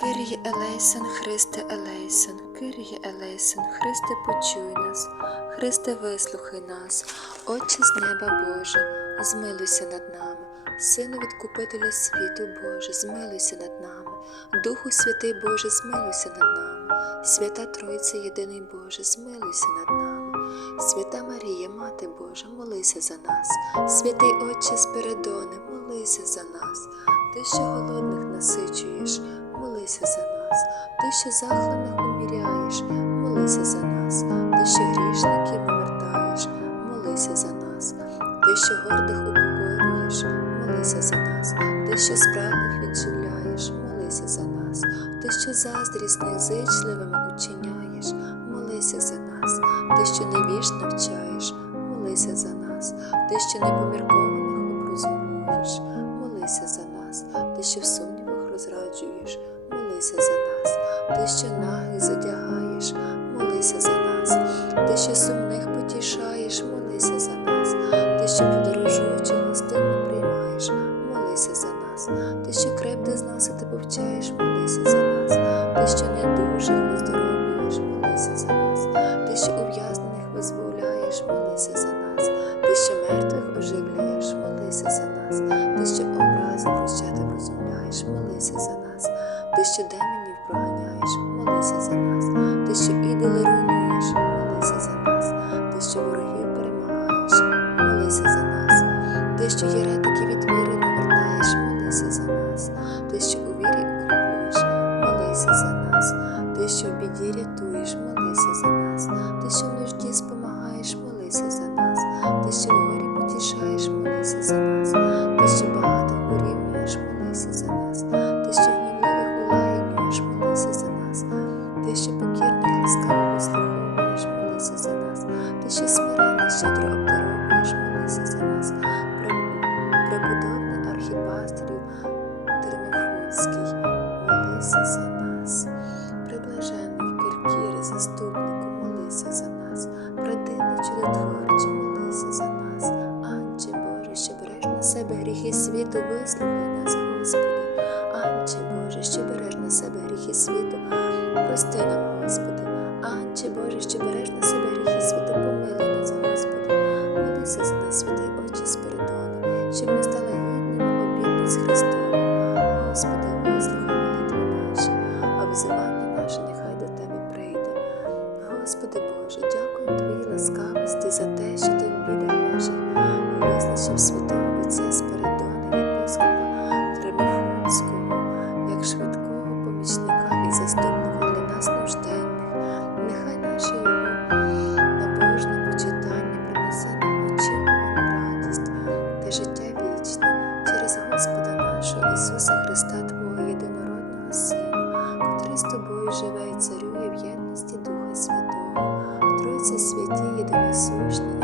Кир'є елейсон, Христе елейсон, Кир'є елейсон, Христе почуй нас, Христе вислухай нас, Отче з неба Боже, змилуйся над нами, Сину Відкупителя світу Боже, змилуйся над нами, Духу Святий Боже, змилуйся над нами, Свята Тройця Єдиний Боже, змилуйся над нами, Свята Марія, Мати Божа, молися за нас, святий Отче Спиридоне, молися за нас, ти, що голодних насичуєш, молися за нас, ти, що захлених уміряєш, молися за нас, ти, що грішників навертаєш, молися за нас, ти, що гордих упокорюєш, молися за нас, ти, що справних відживляєш, молися за нас, ти, що заздрісних зичливими учиняєш, молися за нас, ти, що невіж навчаєш, молися за нас, ти, що непоміркованих оброзумуєш, молися за нас, ти, що в сумнівах розраджуєш, молися за нас, ти, що нагих задягаєш, молися за нас, ти, що сумних потішаєш, молися за нас, ти, що подорожуючих гостинно приймаєш, молися за нас, ти, що крепде зносити повчаєш, молися за нас, ти, що недужих виздоровлюєш, молися за нас, ти, що ув'язнених визволяєш, молися за нас, ти, що мертвих оживляєш, молися за нас, ти, що образи прощати розумляєш, молися за нас, ти, що демонів проганяєш, молися за нас, ти, що ідоли руйнуєш, молися за нас, ти, що ворогів перемагаєш, молися за нас, ти, що єретики від віри навертаєш, молися за нас, ти, що у вірі укріплюєш, молися за нас, ти, що в біді рятуєш, молися за нас, ти, що в нужді спомагаєш, молися за нас, ти, що в горі потішаєш, молися за нас, ти, що багато урівнюєш, молися за нас, щедро обдаровуєш, молися за нас, Пре- преподобний архіпастерю Терміфунський, молися за нас, приблажений Киркіри, заступнику, молися за нас, продивний чудотворче, молися за нас, Анче Боже, що береш на себе гріхи світу, вислухай нас, Господи, Анче Боже, що береш на себе гріхи світу, прости нам, Господи, Анче Боже, що береш на себе вислухай молитви наші, а взивання наше нехай до Тебе прийде. Господи Боже, дякую Твоїй ласкавості за те, що Ти в бідах наших визначив святого Отця Спиридона, єпископа Треміфунського, як швидкого помічника і заступника для нас нужденних. Нехай наше його набожне почитання принесе нам очікувану радість та життя вічне через Господа нашого Ісуса Христа, з тобою живе і царює в єдності Духа Святого, в Тройці святі, єдиносущні,